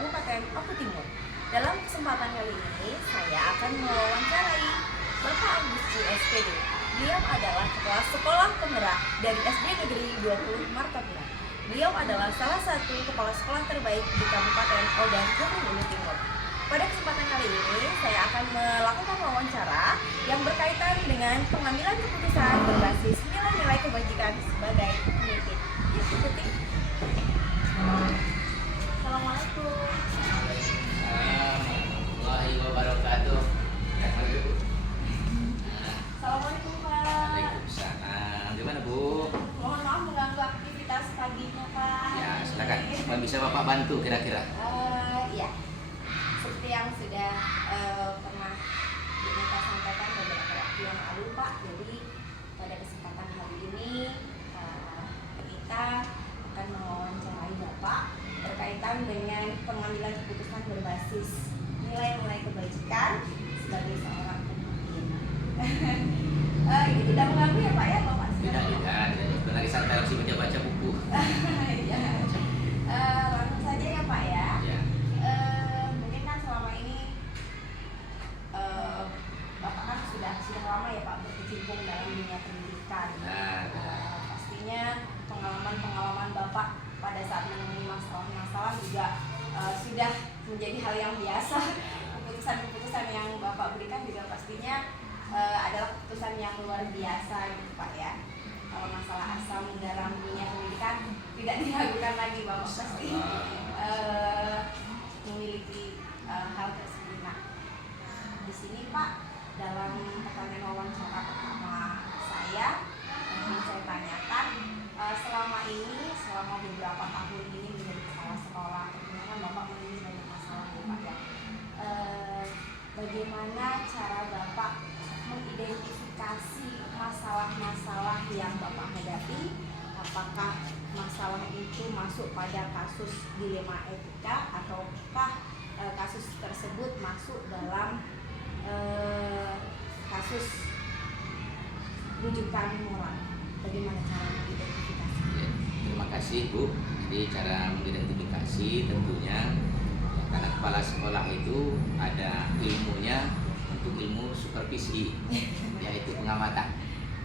Kabupaten Oku Timur. Dalam kesempatan kali ini, saya akan mewawancarai Bapak Agus G. SPD. Beliau adalah Kepala Sekolah Penggerak dari SD Negeri 20 Martapura. Beliau adalah salah satu kepala sekolah terbaik di Kabupaten Ogan Komering Timur. Pada kesempatan kali ini, saya akan melakukan wawancara yang berkaitan dengan pengambilan keputusan berbasis nilai-nilai kebajikan sebagai pemimpin. Yuk, ikuti. Assalamualaikum. Warahmatullahi wabarakatuh. Assalamualaikum, Pak. Waalaikumsalam. Gimana, Bu? Mohon maaf mengganggu aktivitas paginya, Pak. Ya, silakan. Apa bisa Bapak bantu kira-kira? Ya, seperti yang sudah pernah kita sampaikan beberapa waktu yang lalu, Pak. Jadi pada kesempatan hari ini kita akan mewawancarai Bapak berkaitan dengan pengambilan keputusan berbasis nilai-nilai kebajikan sebagai seorang pemimpin. Ini tidak mengganggu ya, Pak ya, Bapak? Tidak. Lagi santai harus baca buku. Ya. Langsung saja ya, Pak ya. Ya. Mungkin kan selama ini Bapak kan sudah lama ya, Pak, berkecimpung dalam dunia pendidikan. Pastinya pengalaman Bapak pada saat menemui masalah-masalah juga sudah menjadi hal yang biasa. Keputusan-keputusan yang Bapak berikan juga pastinya adalah keputusan yang luar biasa gitu, Pak ya. Kalau masalah asam garam dunia pendidikan tidak diragukan lagi, Bapak pasti memiliki hal tersebut. Nah, di sini Pak, dalam tekanan wawancara pertama saya ingin saya tanyakan, selama beberapa tahun ini menjadi kepala sekolah, tentunya kan Bapak memiliki banyak masalah ya, Pak ya. Bagaimana cara Bapak mengidentifikasi masalah-masalah yang Bapak hadapi? Apakah masalah itu masuk pada kasus dilema etika ataukah kasus tersebut masuk dalam kasus rujukan moral? Bagaimana cara mengidentifikasi? Ya, terima kasih, Bu. Jadi cara mengidentifikasi tentunya karena kepala sekolah itu ada ilmunya untuk ilmu supervisi, yaitu pengamatan.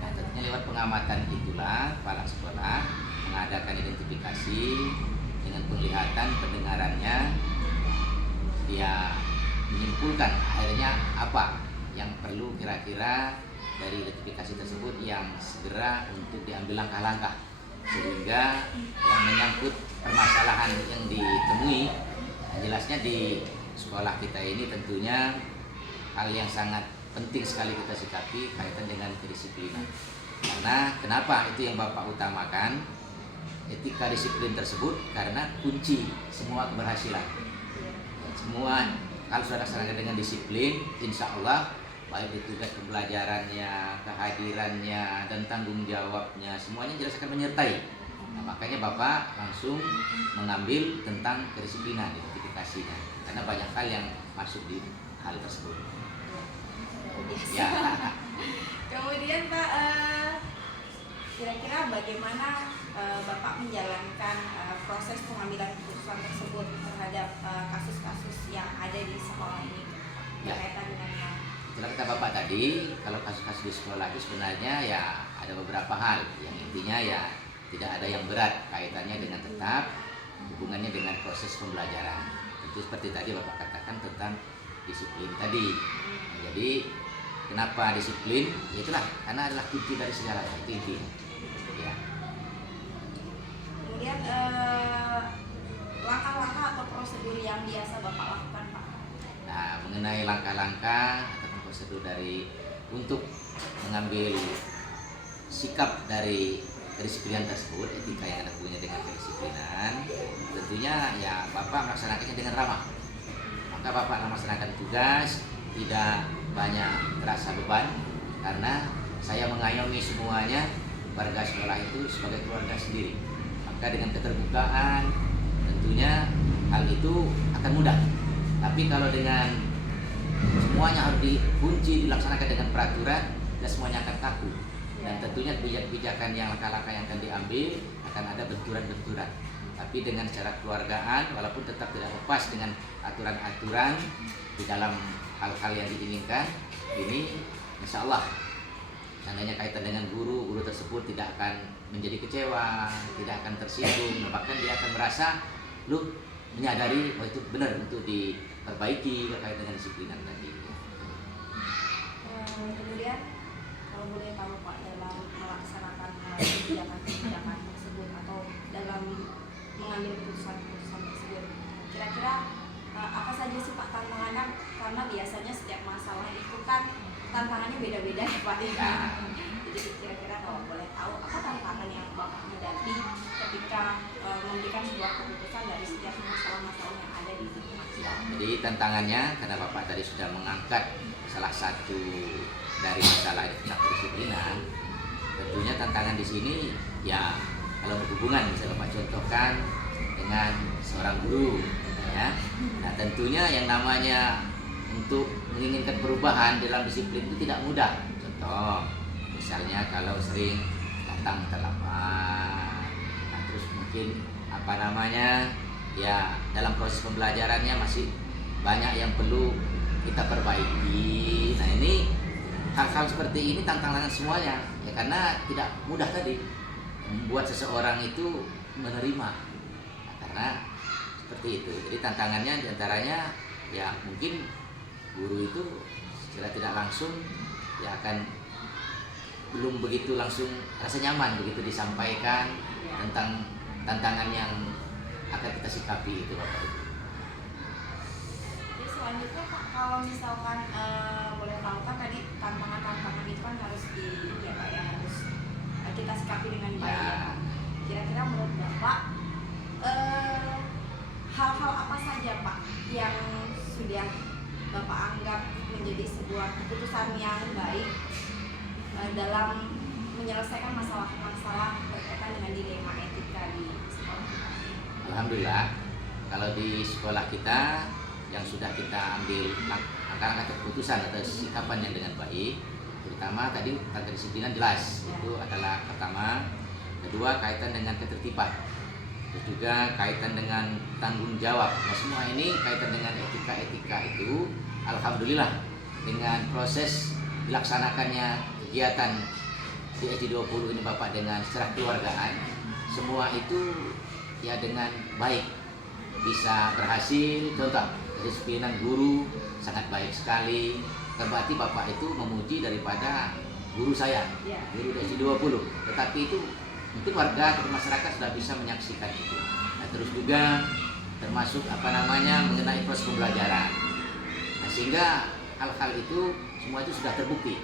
Nah, tentunya lewat pengamatan itulah kepala sekolah mengadakan identifikasi dengan penglihatan pendengarannya, dia menyimpulkan akhirnya apa yang perlu kira-kira dari identifikasi tersebut yang segera untuk diambil langkah-langkah sehingga yang menyangkut permasalahan yang ditemui. Jelasnya di sekolah kita ini tentunya hal yang sangat penting sekali kita sikapi kaitan dengan kedisiplinan. Karena kenapa itu yang Bapak utamakan etika disiplin tersebut karena kunci semua keberhasilan. Semua kalau sudah laksanakan dengan disiplin, insya Allah baik itu tugas pembelajarannya, kehadirannya, dan tanggung jawabnya semuanya jelas akan menyertai. Nah, makanya Bapak langsung mengambil tentang kedisiplinan identifikasinya karena banyak hal yang masuk di hal tersebut. Ya. Kemudian Pak, kira-kira bagaimana Bapak menjalankan proses pengambilan keputusan tersebut terhadap kasus-kasus yang ada di sekolah ini berkaitan dengan Itulah kata Bapak tadi, kalau kasus-kasus di sekolah itu sebenarnya ya ada beberapa hal yang intinya ya tidak ada yang berat kaitannya dengan tetap hubungannya dengan proses pembelajaran. Itu seperti tadi Bapak katakan tentang disiplin tadi. Nah, jadi kenapa disiplin? Ya itulah karena adalah kunci dari segala itu intinya. Ya. Kemudian langkah-langkah atau prosedur yang biasa Bapak lakukan, Pak? Nah, mengenai langkah-langkah atau prosedur untuk mengambil sikap dari kedisiplinan tersebut, etika yang ada hubungannya dengan kedisiplinan, tentunya ya Bapak melaksanakannya dengan ramah. Maka Bapak melaksanakan tugas tidak banyak terasa beban karena saya mengayomi semuanya warga sekolah itu sebagai keluarga sendiri. Maka dengan keterbukaan tentunya hal itu akan mudah. Tapi kalau dengan semuanya harus dikunci dilaksanakan dengan peraturan, dan semuanya akan kaku. Dan tentunya kebijakan yang langkah-langkah yang akan diambil akan ada benturan-benturan. tapi dengan secara keluargaan, walaupun tetap tidak lepas dengan aturan-aturan di dalam hal-hal yang diinginkan. Ini insya Allah seandainya kaitan dengan guru tersebut tidak akan menjadi kecewa, tidak akan tersinggung, bahkan dia akan merasa menyadari bahwa itu benar untuk diperbaiki terkait dengan disiplinan tadi. Kemudian kalau boleh tahu Pak, dalam melaksanakan kebijakan tersebut atau dalam mengambil keputusan tersebut, kira-kira apa saja sih Pak tantangannya? Karena biasanya setiap masalah itu kan tantangannya beda-beda ya Pak. Jadi kira-kira kalau boleh tahu apa tantangan yang Bapak hadapi ketika memberikan sebuah keputusan dari setiap masalah-masalah yang ada di sini? Ya, jadi tantangannya karena Bapak tadi sudah mengangkat salah satu dari masalah kedisiplinan, tentunya tantangan di sini ya kalau berhubungan misalnya Bapak contohkan dengan seorang guru ya. Nah, tentunya yang namanya untuk menginginkan perubahan dalam disiplin itu tidak mudah. Contoh, misalnya kalau sering datang terlambat, nah terus mungkin ya dalam proses pembelajarannya masih banyak yang perlu kita perbaiki. Nah ini hal-hal seperti ini tantangan semuanya ya, karena tidak mudah tadi membuat seseorang itu menerima. Nah, karena seperti itu, jadi tantangannya diantaranya ya mungkin guru itu secara tidak langsung ya akan belum begitu langsung rasa nyaman begitu disampaikan tentang tantangan yang akan kita sikapi itu Bapak Ibu. Jadi selanjutnya Pak, kalau misalkan boleh tahu kan tadi tantangan-tantangan itu kan harus harus kita sikapi dengan baik. Ya. Kira-kira menurut Bapak hal-hal apa saja Pak yang sudah Bapak anggap menjadi sebuah keputusan yang baik dalam menyelesaikan masalah-masalah berkaitan dengan dilema etika di sekolah kita? Alhamdulillah, kalau di sekolah kita yang sudah kita ambil langkah-langkah keputusan atau sikapan yang dengan baik, terutama tadi tentang kedisiplinan jelas, itu adalah pertama. Kedua, kaitan dengan ketertiban, terus juga kaitan dengan tanggung jawab. Nah semua ini kaitan dengan etika itu, alhamdulillah dengan proses dilaksanakannya kegiatan di SD20 ini Bapak dengan secara keluargaan, semua itu ya dengan baik bisa berhasil. Contoh, kedisiplinan guru sangat baik sekali. Berarti Bapak itu memuji daripada guru saya, guru di SD20. Tetapi itu mungkin warga atau masyarakat sudah bisa menyaksikan itu. Nah, terus juga termasuk mengenai proses pembelajaran. Nah, sehingga hal-hal itu semua itu sudah terbukti.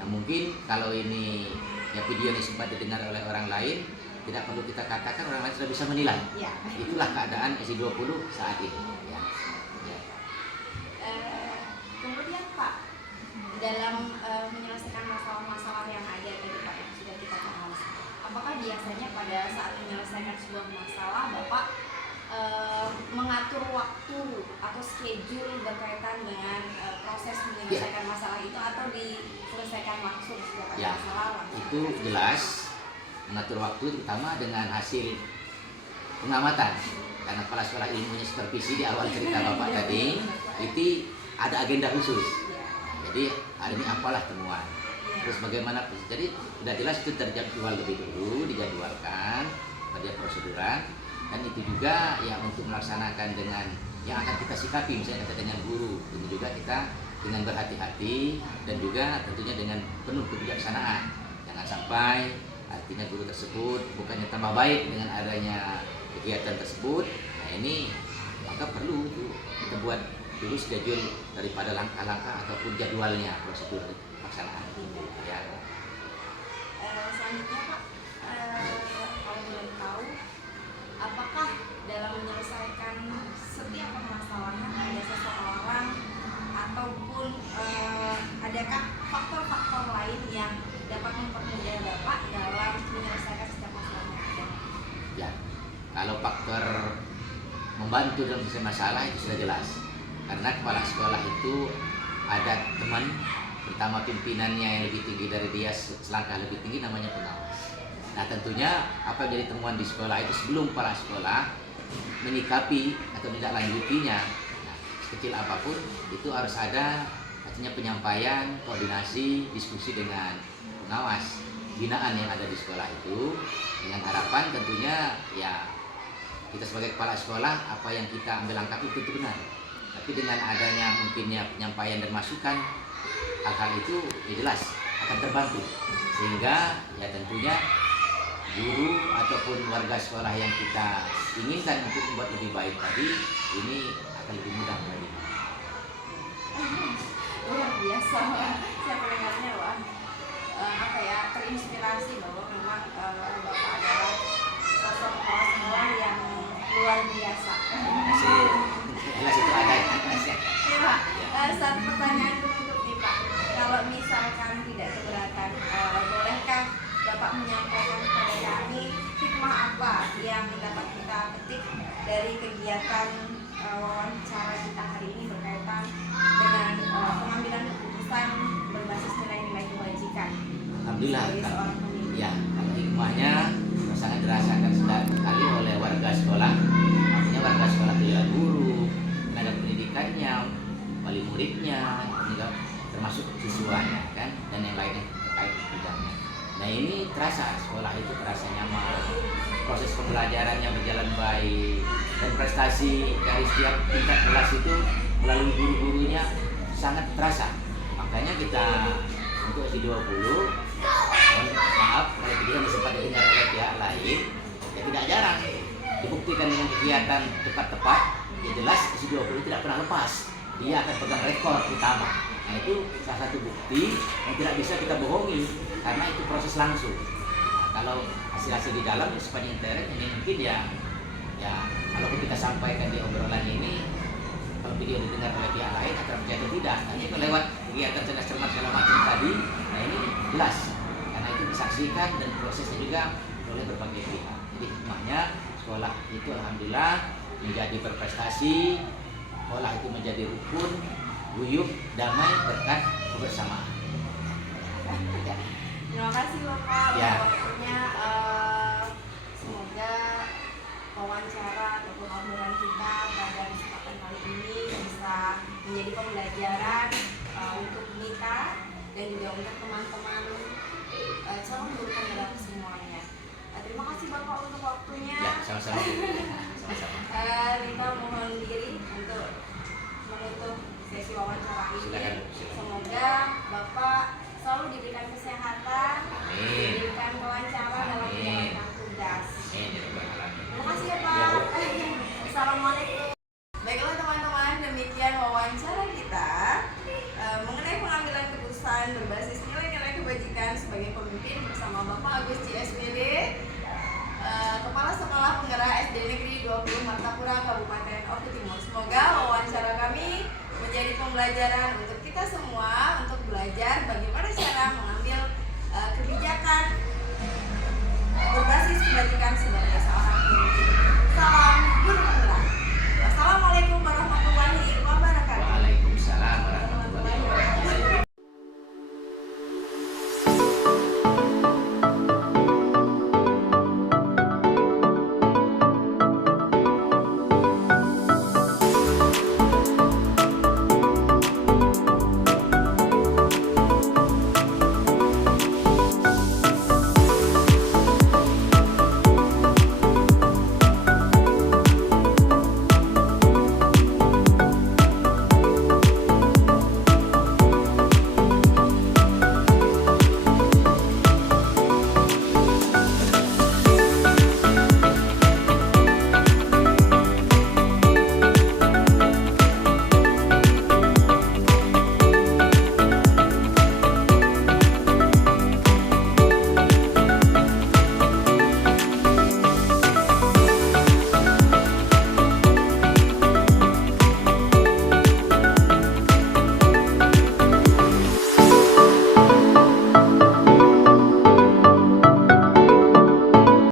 Nah, mungkin kalau ini ya video ini sempat didengar oleh orang lain, tidak perlu kita katakan, orang lain sudah bisa menilai. Ya. Itulah keadaan SD20 saat ini. Ya. Ya. Kemudian Pak, dalam menyelesaikan masalah-masalah yang ada tadi Pak yang sudah kita bahas, apakah biasanya pada saat menyelesaikan sebuah masalah Bapak mengatur waktu atau schedule berkaitan dengan proses menyelesaikan masalah itu, atau diselesaikan langsung sebuah masalah langsung? Itu jelas mengatur waktu, terutama dengan hasil pengamatan. Karena kepala sekolah ilmunya supervisi di awal cerita Bapak tadi, itu ada agenda khusus. Jadi hari ini apalah temuan, terus bagaimana. Jadi sudah jelas itu terjadwal lebih dulu, dijadwalkan pada proseduran. Dan itu juga ya untuk melaksanakan dengan yang akan kita sikapi, misalnya kata dengan guru, ini juga kita dengan berhati-hati dan juga tentunya dengan penuh kebijaksanaan. Jangan sampai artinya guru tersebut bukannya tambah baik dengan adanya kegiatan tersebut. Nah ini maka perlu kita buat dulu schedule daripada langkah-langkah ataupun jadwalnya prosedur pelaksanaan. Ya. Selanjutnya Pak, kalau boleh tahu, apakah dalam menyelesaikan setiap permasalahan ada seseorang ataupun adakah faktor-faktor lain yang dapat mempermudah Bapak dalam menyelesaikan setiap masalah yang ada? Ya, kalau faktor membantu dalam menyelesaikan masalah itu sudah jelas. Karena kepala sekolah itu ada teman, pertama pimpinannya yang lebih tinggi dari dia, selangkah lebih tinggi, namanya pengawas. Nah tentunya apa yang jadi temuan di sekolah itu sebelum kepala sekolah menyikapi atau menindaklanjutinya, nah, sekecil apapun itu harus ada artinya penyampaian, koordinasi, diskusi dengan pengawas binaan yang ada di sekolah itu, dengan harapan tentunya ya kita sebagai kepala sekolah apa yang kita ambil langkah itu benar, tapi dengan adanya mungkinnya penyampaian dan masukan hal-hal itu ya jelas akan terbantu, sehingga ya tentunya guru ataupun warga sekolah yang kita inginkan untuk membuat lebih baik tadi ini akan lebih mudah lagi. Luar biasa, saya mendengarnya wah apa ya, terinspirasi bahwa memang Bapak adalah sosok kepala sekolah yang luar biasa. Masih jelas itu ada. Ya, Pak. Satu pertanyaan untuk nih Pak, kalau misalkan tidak keberatan, bolehkah Bapak menyampaikan kepada kami hikmah apa yang dapat kita petik dari kegiatan wawancara kita hari ini berkaitan dengan pengambilan keputusan berbasis nilai-nilai kebajikan? Alhamdulillah Sebagai kan. seorang pemimpin. Ya, kalau hikmahnya sangat dirasakan sekali oleh warga sekolah. Artinya warga sekolah itu ya guru, tenaga pendidikannya, wali muridnya, juga termasuk siswanya kan, dan yang lainnya terkait bidangnya. Nah ini terasa sekolah itu terasa nyaman, proses pembelajarannya berjalan baik, dan prestasi dari setiap tingkat kelas itu melalui guru-gurunya sangat terasa. Makanya kita untuk S20, mohon maaf kalau tidak sempat didengar oleh pihak lain, ya tidak jarang dibuktikan dengan kegiatan tepat-tepat, ya jelas S20 tidak pernah lepas, dia akan pegang rekor utama. Nah itu salah satu bukti yang tidak bisa kita bohongi, karena itu proses langsung. Nah, kalau hasil-hasil di dalam sepanjang internet ini mungkin ya kalau kita sampaikan di obrolan ini, kalau video didengar oleh pihak lain akan percaya atau tidak. Nah itu lewat kegiatan cerdas cermat segala macam tadi, nah ini jelas karena itu disaksikan dan prosesnya juga oleh berbagai pihak. Jadi hikmahnya sekolah itu alhamdulillah menjadi berprestasi, sekolah itu menjadi rukun, guyup, damai, berkat kebersamaan. Ya. Terima kasih Bapak Ya. waktunya. Semoga wawancara ataupun obrolan kita pada kesempatan kali ini bisa menjadi pembelajaran untuk kita dan juga untuk teman-teman calon guru penggerak semuanya. Terima kasih Bapak untuk waktunya. Ya, sama-sama. Sama-sama. Rita mohon diri untuk menutup sesi wawancara ini. Silakan. Semoga Bapak selalu diberikan kesehatan, Amin. diberikan kelancaran dalam Amin. menjalankan tugas. Amin, ya Rabbal Alamin. Terima kasih ya Pak. Assalamualaikum. Baiklah teman-teman, demikian wawancara kita mengenai pengambilan keputusan berbasis nilai-nilai kebajikan sebagai pemimpin bersama Bapak Agus CSPD, Kepala Sekolah Penggerak SD Negeri 20 Martapura, Kabupaten Oku Timur. Semoga wawancara kami menjadi pembelajaran untuk kita semua untuk belajar bagaimana cara mengambil kebijakan berbasis kebajikan sebagai